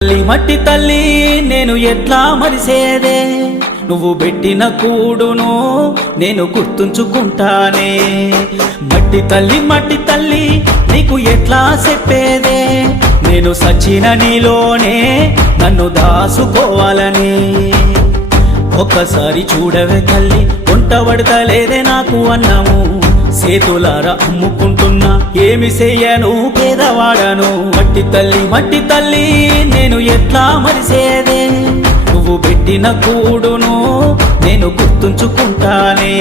తల్లి మట్టి తల్లి నేను ఎట్లా మరిసేదే, నువ్వు పెట్టిన కూడును నేను గుర్తుంచుకుంటానే. మట్టి తల్లి నీకు ఎట్లా చెప్పేదే, నేను సచిన నీలోనే నన్ను దాసుకోవాలని. ఒక్కసారి చూడవే తల్లి, వంట పడతలేదే నాకు అన్నము, సేతులారా అమ్ముకుంటున్నా ఏమి చెయ్యను పేదవాడను. మట్టి తల్లి నేను ఎట్లా మరిసేదే, నువ్వు పెట్టిన కూడును నేను గుర్తుంచుకుంటానే.